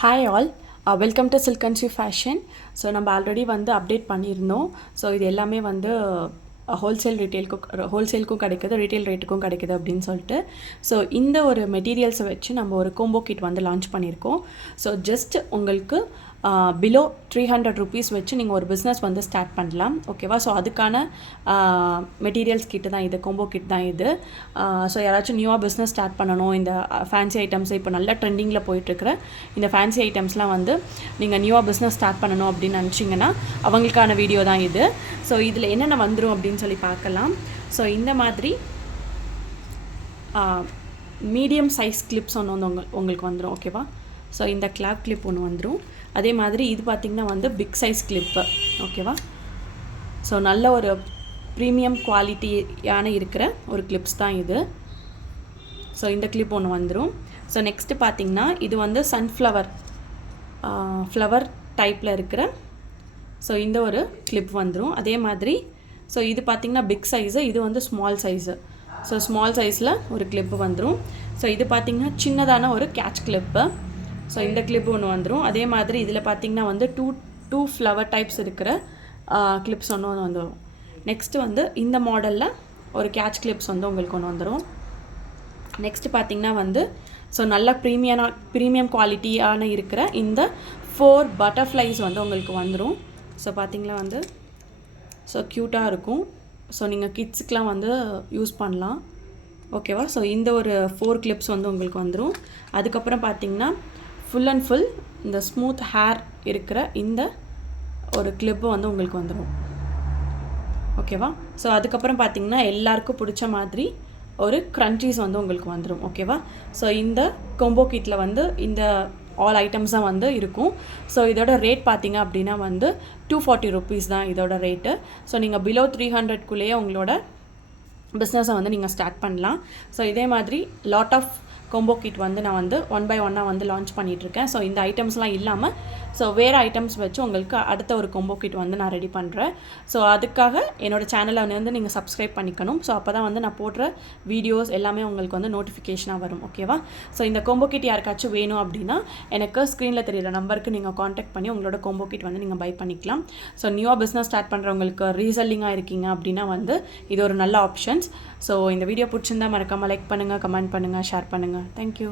Hi all, welcome to silk and she fashion. So நம்ம already வந்து update பண்ணியிருந்தோம். So இது எல்லாமே வந்து ஹோல்சேலுக்கும் கிடைக்குது, ரீட்டைல் ரேட்டுக்கும் கிடைக்குது அப்படின்னு சொல்லிட்டு. ஸோ இந்த ஒரு மெட்டீரியல்ஸை வச்சு நம்ம ஒரு கோம்போ கிட் வந்து லான்ச் பண்ணியிருக்கோம். ஸோ ஜஸ்ட் உங்களுக்கு பிலோ 300 ருபீஸ் வச்சு நீங்கள் ஒரு பிஸ்னஸ் வந்து ஸ்டார்ட் பண்ணலாம். ஓகேவா? ஸோ அதுக்கான மெட்டீரியல்ஸ் கிட்டு தான் இது, கோம்போ கிட் தான் இது. ஸோ யாராச்சும் நியூவாக பிஸ்னஸ் ஸ்டார்ட் பண்ணணும், இந்த ஃபேன்சி ஐட்டம்ஸ் இப்போ நல்லா ட்ரெண்டிங்கில் போயிட்டுருக்கிற இந்த ஃபேன்சி ஐட்டம்ஸ்லாம் வந்து நீங்கள் நியூவாக பிஸ்னஸ் ஸ்டார்ட் பண்ணணும் அப்படின்னு நினச்சிங்கன்னா அவங்களுக்கான வீடியோ தான் இது. ஸோ இதில் என்னென்ன வந்துடும் அப்படின்னு சொல்லி பார்க்கலாம். ஸோ இந்த மாதிரி மீடியம் சைஸ் கிளிப்ஸ் ஒன்று வந்து உங்களுக்கு வந்துடும். ஓகேவா? ஸோ இந்த கிளாப் கிளிப் ஒன்று வந்துடும். அதே மாதிரி இது பார்த்திங்கன்னா வந்து பிக் சைஸ் கிளிப்பு. ஓகேவா? ஸோ நல்ல ஒரு ப்ரீமியம் குவாலிட்டியான இருக்கிற ஒரு கிளிப்ஸ் தான் இது. ஸோ இந்த கிளிப் ஒன்று வந்துடும். ஸோ நெக்ஸ்ட்டு பார்த்திங்கன்னா இது வந்து சன்ஃப்ளவர் ஃப்ளவர் டைப்பில் இருக்கிற ஸோ இந்த ஒரு கிளிப் வந்துடும். அதே மாதிரி ஸோ இது பார்த்திங்கன்னா பிக் சைஸு, இது வந்து ஸ்மால் சைஸு. ஸோ ஸ்மால் சைஸில் ஒரு கிளிப்பு வந்துடும். ஸோ இது பார்த்திங்கன்னா சின்னதான ஒரு கேட்ச் கிளிப்பு. ஸோ இந்த கிளிப்பு ஒன்று வந்துடும். அதே மாதிரி இதில் பார்த்திங்கன்னா வந்து டூ ஃப்ளவர் டைப்ஸ் இருக்கிற கிளிப்ஸ் ஒன்று வந்துடும். நெக்ஸ்ட்டு வந்து இந்த மாடலில் ஒரு கேட்ச் கிளிப்ஸ் வந்து உங்களுக்கு ஒன்று வந்துடும். நெக்ஸ்ட்டு பார்த்திங்கன்னா வந்து ஸோ நல்ல ப்ரீமியம் குவாலிட்டியான இருக்கிற இந்த 4 பட்டர்ஃப்ளைஸ் வந்து உங்களுக்கு வந்துடும். ஸோ பார்த்திங்களா வந்து ஸோ க்யூட்டாக இருக்கும். ஸோ நீங்கள் கிட்ஸுக்கெலாம் வந்து யூஸ் பண்ணலாம். ஓகேவா? ஸோ இந்த ஒரு 4 கிளிப்ஸ் வந்து உங்களுக்கு வந்துடும். அதுக்கப்புறம் பார்த்திங்கன்னா ஃபுல் அண்ட் ஃபுல் இந்த ஸ்மூத் ஹேர் இருக்கிற இந்த ஒரு கிளிப்பு வந்து உங்களுக்கு வந்துடும். ஓகேவா? ஸோ அதுக்கப்புறம் பார்த்திங்கன்னா எல்லாருக்கும் பிடிச்ச மாதிரி ஒரு க்ரன்ச்சீஸ் வந்து உங்களுக்கு வந்துடும். ஓகேவா? ஸோ இந்த கோம்போ கிட்டில் வந்து இந்த ஆல் ஐட்டம்ஸ் தான் வந்து இருக்கும். ஸோ இதோட ரேட் பார்த்திங்க அப்படின்னா வந்து 240 ருபீஸ் தான் இதோட ரேட்டு. ஸோ நீங்கள் பிலோ 300க்குள்ளேயே உங்களோட பிஸ்னஸை வந்து நீங்கள் ஸ்டார்ட் பண்ணலாம். ஸோ இதே மாதிரி லாட் ஆஃப் கோம்போ கிட் வந்து நான் வந்து 1 by 1 வந்து லான்ச் பண்ணிகிட்ருக்கேன். ஸோ இந்த ஐட்டம்ஸ்லாம் இல்லாமல் ஸோ வேறு ஐட்டம்ஸ் வச்சு உங்களுக்கு அடுத்த ஒரு கோம்போ கிட் வந்து நான் ரெடி பண்ணுறேன். ஸோ அதுக்காக என்னோடய சேனலை வந்து நீங்கள் சப்ஸ்கிரைப் பண்ணிக்கணும். ஸோ அப்போ தான் வந்து நான் போடுற வீடியோஸ் எல்லாமே உங்களுக்கு வந்து நோட்டிஃபிகேஷனாக வரும். ஓகேவா? ஸோ இந்த கோம்போ கிட் யாருக்காச்சும் வேணும் அப்படின்னா எனக்கு ஸ்க்ரீனில் தெரியுற நம்பருக்கு நீங்கள் காண்டாக்ட் பண்ணி உங்களோட கோம்போ கிட் வந்து நீங்கள் பை பண்ணிக்கலாம். ஸோ நியூவாக பிஸ்னஸ் ஸ்டார்ட் பண்ணுறவங்களுக்கு ரீசெல்லிங்காக இருக்கீங்க அப்படின்னா வந்து இது ஒரு நல்ல ஆப்ஷன்ஸ். ஸோ இந்த வீடியோ பிடிச்சிருந்தா மறக்காமல் லைக் பண்ணுங்கள், கமெண்ட் பண்ணுங்கள், ஷேர் பண்ணுங்கள். Thank you.